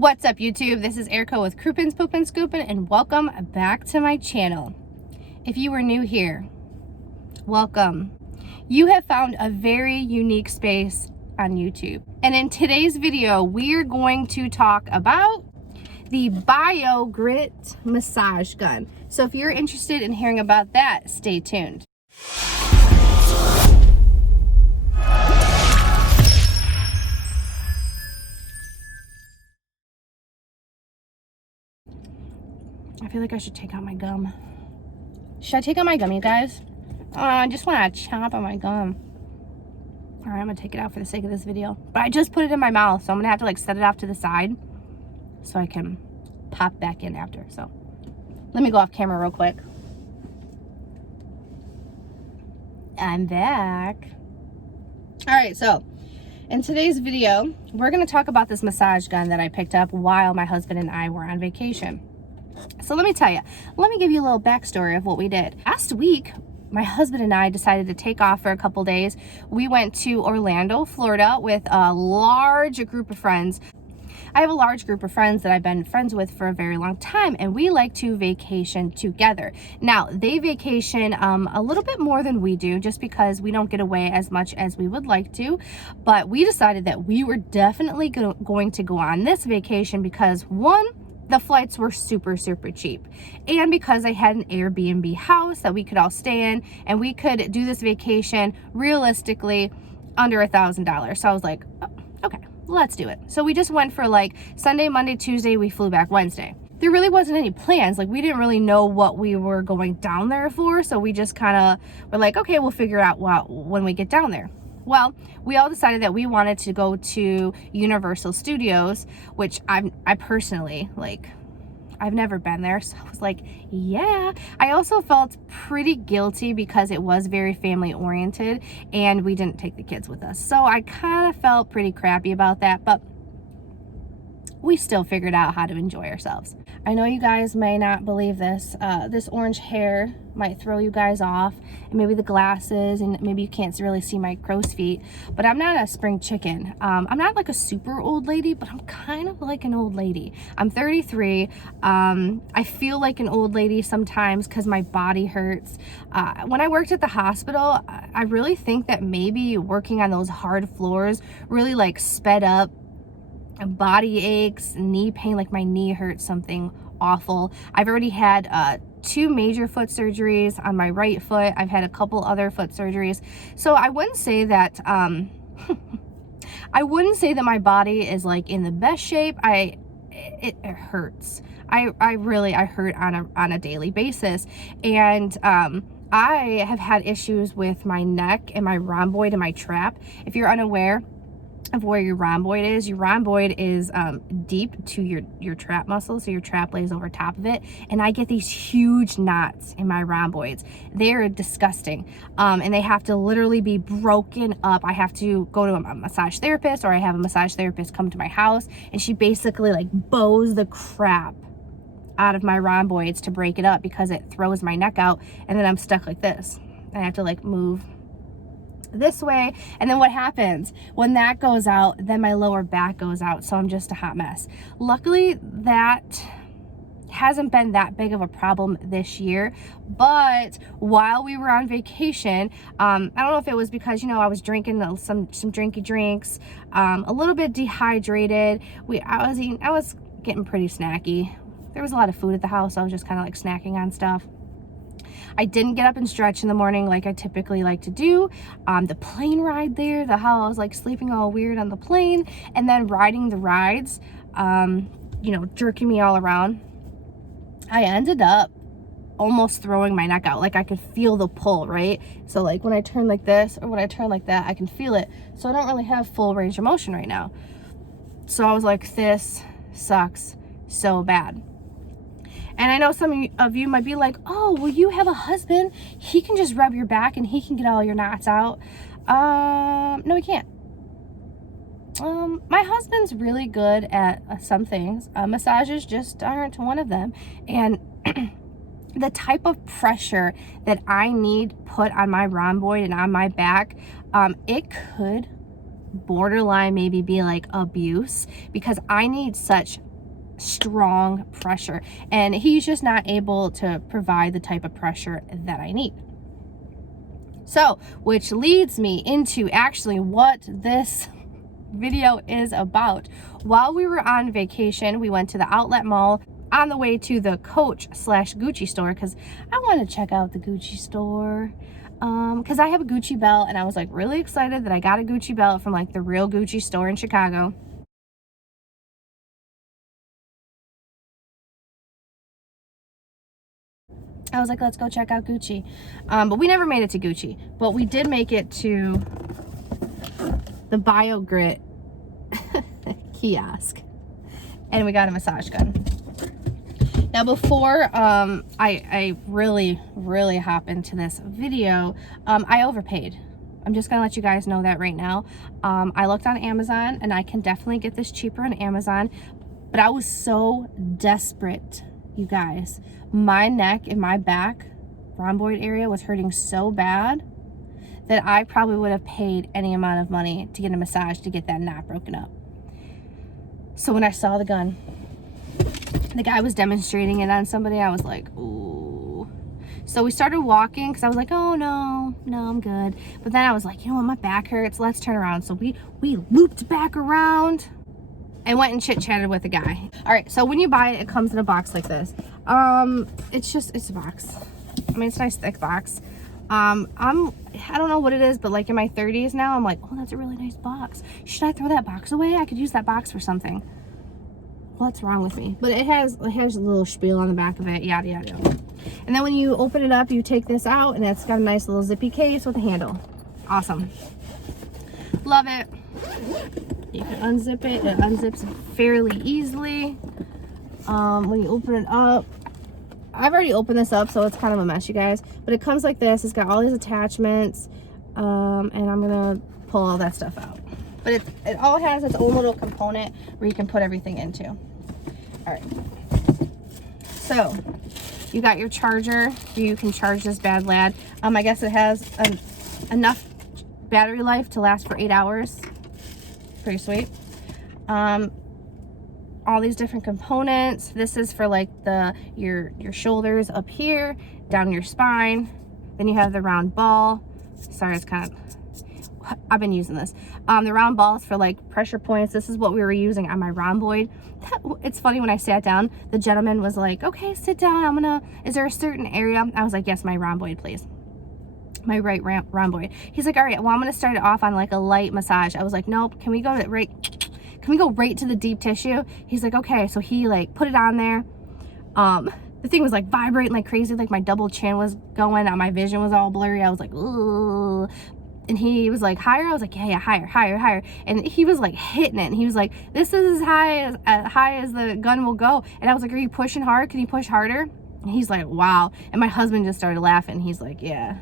What's up, YouTube? This is Erica with Kroopin, Poopin, Scoopin, and welcome back to my channel. If you are new here, welcome. You have found a very unique space on YouTube. And in today's video, we are going to talk about the Bio Grit massage gun. So if you're interested in hearing about that, stay tuned. I feel like I should take out my gum. Should I take out my gum, you guys? I just want to chomp on my gum. All right, I'm gonna take it out for the sake of this video. But I just put it in my mouth, so I'm gonna have to like set it off to the side so I can pop back in after. So let me go off camera real quick. I'm back. All right, so in today's video, we're gonna talk about this massage gun that I picked up while my husband and I were on vacation. So let me tell you, let me give you a little backstory of what we did. Last week, my husband and I decided to take off for a couple days. We went to Orlando, Florida with a large group of friends. I have a large group of friends that I've been friends with for a very long time, and we like to vacation together. Now, they vacation a little bit more than we do just because we don't get away as much as we would like to. But we decided that we were definitely going to go on this vacation because, one, the flights were super cheap, and because I had an Airbnb house that we could all stay in, and we could do this vacation realistically under $1,000. So I was like, oh, okay, let's do it. So we just went for like Sunday, Monday, Tuesday. We flew back Wednesday. There really wasn't any plans. Like, we didn't really know what we were going down there for, so we just kind of were like, okay, we'll figure it out when we get down there. Well, we all decided that we wanted to go to Universal Studios, which I personally, like, I've never been there, so I was like, yeah. I also felt pretty guilty because it was very family oriented and we didn't take the kids with us. So I kind of felt pretty crappy about that, but we still figured out how to enjoy ourselves. I know you guys may not believe this. This orange hair might throw you guys off, and maybe the glasses, and maybe you can't really see my crow's feet, but I'm not a spring chicken. I'm not like a super old lady, but I'm kind of like an old lady. I'm 33. I feel like an old lady sometimes because my body hurts. When I worked at the hospital, I really think that maybe working on those hard floors really like sped up body aches, knee pain, like my knee hurts something awful. I've already had 2 major foot surgeries on my right foot. I've had a couple other foot surgeries. So I wouldn't say that I wouldn't say that my body is like in the best shape. It hurts. I hurt on a daily basis, and I have had issues with my neck and my rhomboid and my trap. If you're unaware of where your rhomboid is deep to your trap muscle, so your trap lays over top of it, and I get these huge knots in my rhomboids. They're disgusting, and they have to literally be broken up. I have to go to a massage therapist, or I have a massage therapist come to my house, and she basically like bows the crap out of my rhomboids to break it up because it throws my neck out, and then I'm stuck like this. I have to like move this way, and then what happens when that goes out, then my lower back goes out, so I'm just a hot mess. Luckily, that hasn't been that big of a problem this year, but while we were on vacation, I don't know if it was because, you know, I was drinking some drinky drinks, a little bit dehydrated. I was getting pretty snacky. There was a lot of food at the house, so I was just kind of like snacking on stuff. I didn't get up and stretch in the morning like I typically like to do. The plane ride there, how I was like sleeping all weird on the plane, and then riding the rides, you know, jerking me all around. I ended up almost throwing my neck out. Like, I could feel the pull, right? So like when I turn like this or when I turn like that, I can feel it. So I don't really have full range of motion right now. So I was like, this sucks so bad. And I know some of you might be like, oh, well, you have a husband. He can just rub your back and he can get all your knots out. No, he can't. My husband's really good at some things. Massages just aren't one of them. And the type of pressure that I need put on my rhomboid and on my back, it could borderline maybe be like abuse, because I need such strong pressure, and he's just not able to provide the type of pressure that I need. So, which leads me into actually what this video is about. While we were on vacation, we went to the outlet mall on the way to the Coach/Gucci store, because I want to check out the Gucci store, because I have a Gucci belt, and I was like really excited that I got a Gucci belt from like the real Gucci store in Chicago. I was like, let's go check out Gucci. But we never made it to Gucci, but we did make it to the BioGrit kiosk, and we got a massage gun. Now, before I really hop into this video, I overpaid. I'm just gonna let you guys know that right now. I looked on Amazon, and I can definitely get this cheaper on Amazon, but I was so desperate, you guys. My neck and my back, rhomboid area, was hurting so bad that I probably would have paid any amount of money to get a massage to get that knot broken up. So when I saw the gun, the guy was demonstrating it on somebody, I was like, ooh. So we started walking, because I was like, oh no, I'm good. But then I was like, you know what, my back hurts, let's turn around. So we looped back around and went and chit-chatted with the guy. All right, so when you buy it, it comes in a box like this. It's a box. I mean, it's a nice thick box. I don't know what it is, but like in my 30s now, I'm like, oh, that's a really nice box. Should I throw that box away? I could use that box for something. What's wrong with me? But it has a little spiel on the back of it, yada yada. And then when you open it up, you take this out, and it's got a nice little zippy case with a handle. Awesome. Love it. You can unzip it. It unzips fairly easily. When you open it up, I've already opened this up, so it's kind of a mess, you guys. But it comes like this. It's got all these attachments, and I'm gonna pull all that stuff out. But it all has its own little component where you can put everything into. All right. So you got your charger. You can charge this bad lad. I guess it has enough battery life to last for 8 hours. Pretty sweet. All these different components. This is for like your shoulders up here, down your spine. Then you have the round ball. Sorry, it's kind of, I've been using this. The round balls for like pressure points. This is what we were using on my rhomboid. It's funny, when I sat down, the gentleman was like, okay, sit down. Is there a certain area? I was like, yes, my rhomboid, please. My right rhomboid. He's like, all right, well, I'm going to start it off on like a light massage. I was like, nope, can we go right to the deep tissue? He's like, okay. So he like put it on there. The thing was like vibrating like crazy. Like my double chin was going and my vision was all blurry. I was like, ooh. And he was like, higher? I was like, yeah, higher. And he was like hitting it. And he was like, this is as high as the gun will go. And I was like, are you pushing hard? Can you push harder? And he's like, wow. And my husband just started laughing. He's like, yeah,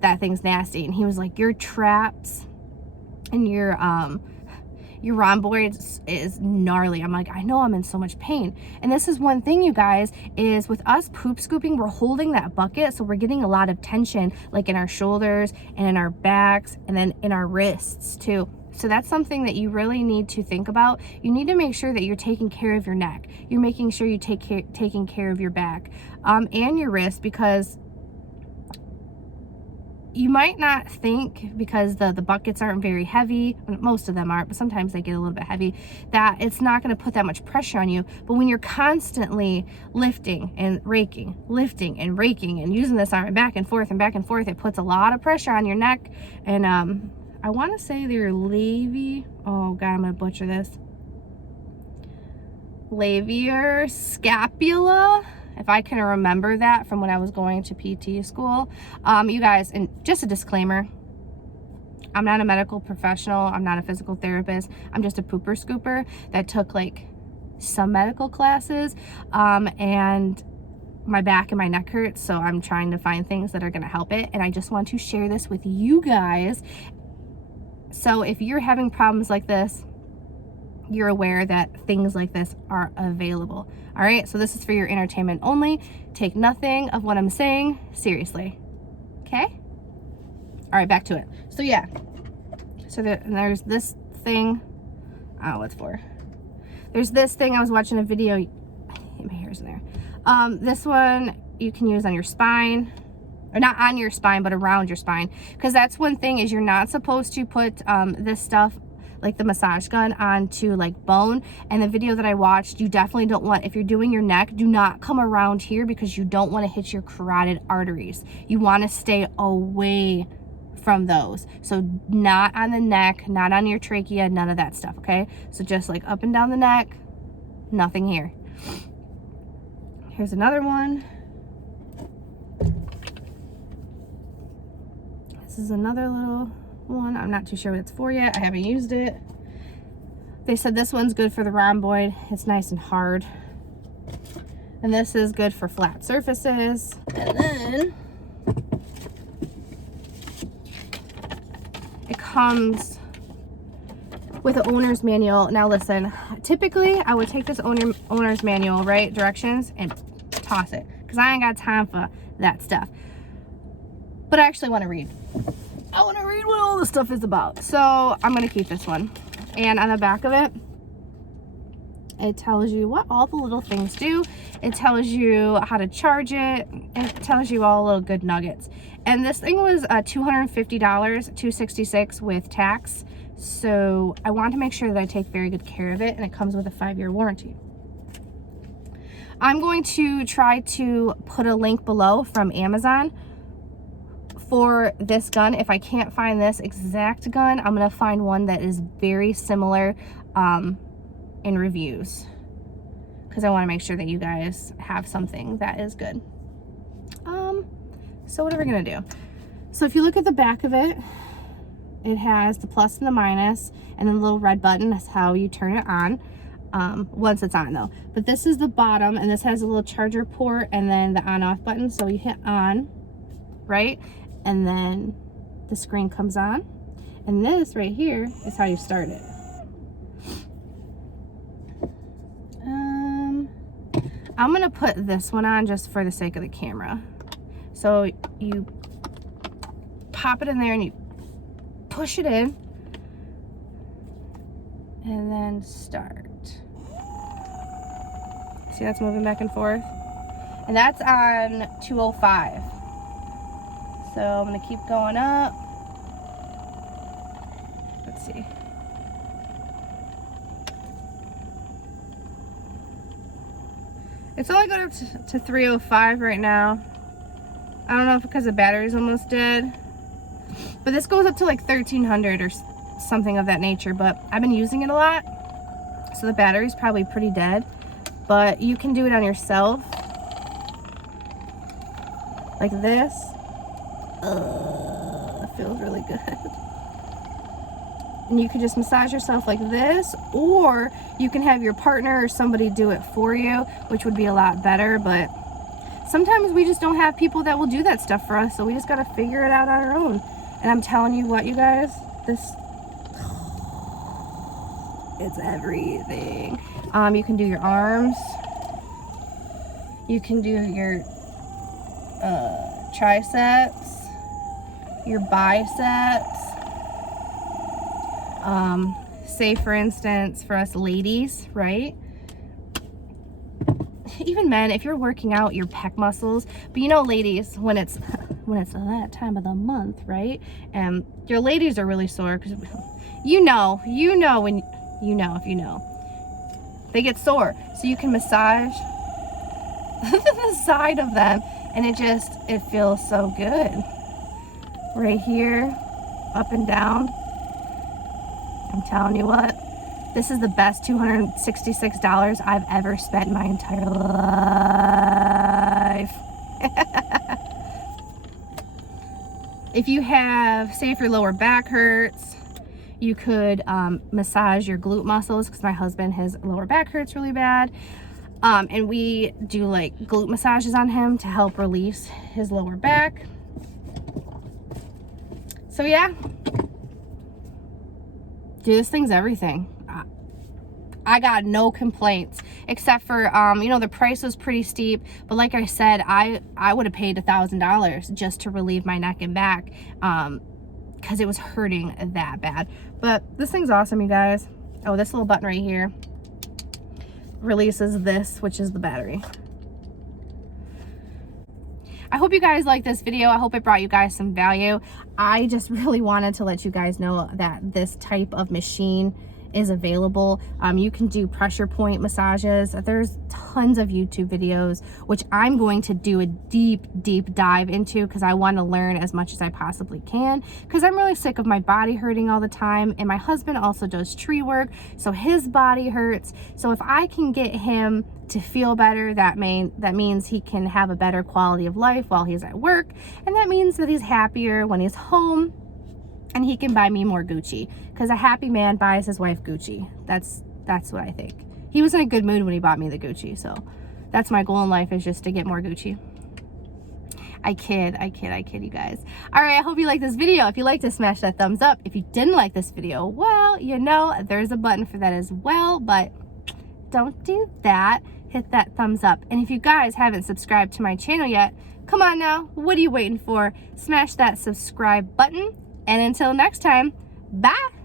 that thing's nasty. And he was like, your traps and your rhomboid is gnarly. I'm like, I know, I'm in so much pain. And this is one thing, you guys, is with us poop scooping, we're holding that bucket, so we're getting a lot of tension like in our shoulders and in our backs and then in our wrists too. So that's something that you really need to think about. You need to make sure that you're taking care of your neck. You're making sure you taking care of your back and your wrist, because you might not think, because the buckets aren't very heavy, most of them aren't, but sometimes they get a little bit heavy, that it's not going to put that much pressure on you. But when you're constantly lifting and raking and using this arm back and forth, it puts a lot of pressure on your neck. And I want to say they're oh god, I'm going to butcher this, labial scapula, if I can remember that from when I was going to PT school. You guys, and just a disclaimer, I'm not a medical professional. I'm not a physical therapist. I'm just a pooper scooper that took like some medical classes. And my back and my neck hurts, so I'm trying to find things that are going to help it. And I just want to share this with you guys. So if you're having problems like this, you're aware that things like this are available. All right, so this is for your entertainment only. Take nothing of what I'm saying seriously. Okay? All right, back to it. So yeah, so there's this thing. I don't know what it's for. There's this thing, I was watching a video, I think my hair's in there. This one you can use on your spine, or not on your spine, but around your spine. Because that's one thing, is you're not supposed to put this stuff, like the massage gun, onto like bone. And the video that I watched, you definitely don't want, if you're doing your neck, do not come around here, because you don't want to hit your carotid arteries. You want to stay away from those. So not on the neck, not on your trachea, none of that stuff, okay? So just like up and down the neck, nothing here. Here's another one. This is another little one. I'm not too sure what it's for yet. I haven't used it. They said this one's good for the rhomboid. It's nice and hard. And this is good for flat surfaces. And then it comes with an owner's manual. Now listen, typically I would take this owner's manual, right, directions, and toss it, because I ain't got time for that stuff. But I actually want to read. I want to read what all this stuff is about. So I'm going to keep this one. And on the back of it, it tells you what all the little things do. It tells you how to charge it. It tells you all little good nuggets. And this thing was $250, $266 with tax. So I want to make sure that I take very good care of it, and it comes with a 5-year warranty. I'm going to try to put a link below from Amazon for this gun. If I can't find this exact gun, I'm going to find one that is very similar in reviews, because I want to make sure that you guys have something that is good. So what are we going to do? So if you look at the back of it, it has the plus and the minus, and then the little red button. That's how you turn it on, once it's on though. But this is the bottom, and this has a little charger port, and then the on off button. So you hit on, right? And then the screen comes on, and this right here is how you start it. I'm gonna put this one on just for the sake of the camera. So you pop it in there and you push it in, and then start. See, that's moving back and forth, and that's on 205. So I'm gonna keep going up. Let's see. It's only going up to 305 right now. I don't know if because the battery's almost dead. But this goes up to like 1300 or something of that nature. But I've been using it a lot, so the battery's probably pretty dead. But you can do it on yourself. Like this. It feels really good. And you can just massage yourself like this, or you can have your partner or somebody do it for you, which would be a lot better. But sometimes we just don't have people that will do that stuff for us, so we just got to figure it out on our own. And I'm telling you what, you guys, this, it's everything. You can do your arms, you can do your triceps, your biceps. Say for instance, for us ladies, right? Even men, if you're working out your pec muscles, but you know, ladies, when it's that time of the month, right? And your ladies are really sore because you know when if you know, they get sore. So you can massage the side of them, and it feels so good. Right here, up and down. I'm telling you what, this is the best $266 I've ever spent in my entire life. If you have, say if your lower back hurts, you could massage your glute muscles, because my husband, his lower back hurts really bad. And we do like glute massages on him to help release his lower back. So yeah. Dude, this thing's everything. I got no complaints, except for, you know, the price was pretty steep. But like I said, I would have paid $1,000 just to relieve my neck and back, because it was hurting that bad. But this thing's awesome, you guys. Oh, this little button right here. releases this, which is the battery. I hope you guys like this video. I hope it brought you guys some value. I just really wanted to let you guys know that this type of machine is available. You can do pressure point massages. There's tons of YouTube videos, which I'm going to do a deep dive into because I want to learn as much as I possibly can, because I'm really sick of my body hurting all the time, and my husband also does tree work, so his body hurts. So if I can get him to feel better, that means he can have a better quality of life while he's at work, and that means that he's happier when he's home, and he can buy me more Gucci, because a happy man buys his wife Gucci. That's what I think. He was in a good mood when he bought me the Gucci, so that's my goal in life, is just to get more Gucci. I kid you guys. All right, I hope you like this video. If you liked it, smash that thumbs up. If you didn't like this video, well, you know, there's a button for that as well, but don't do that. Hit that thumbs up. And if you guys haven't subscribed to my channel yet, come on now, what are you waiting for? Smash that subscribe button. And until next time, bye.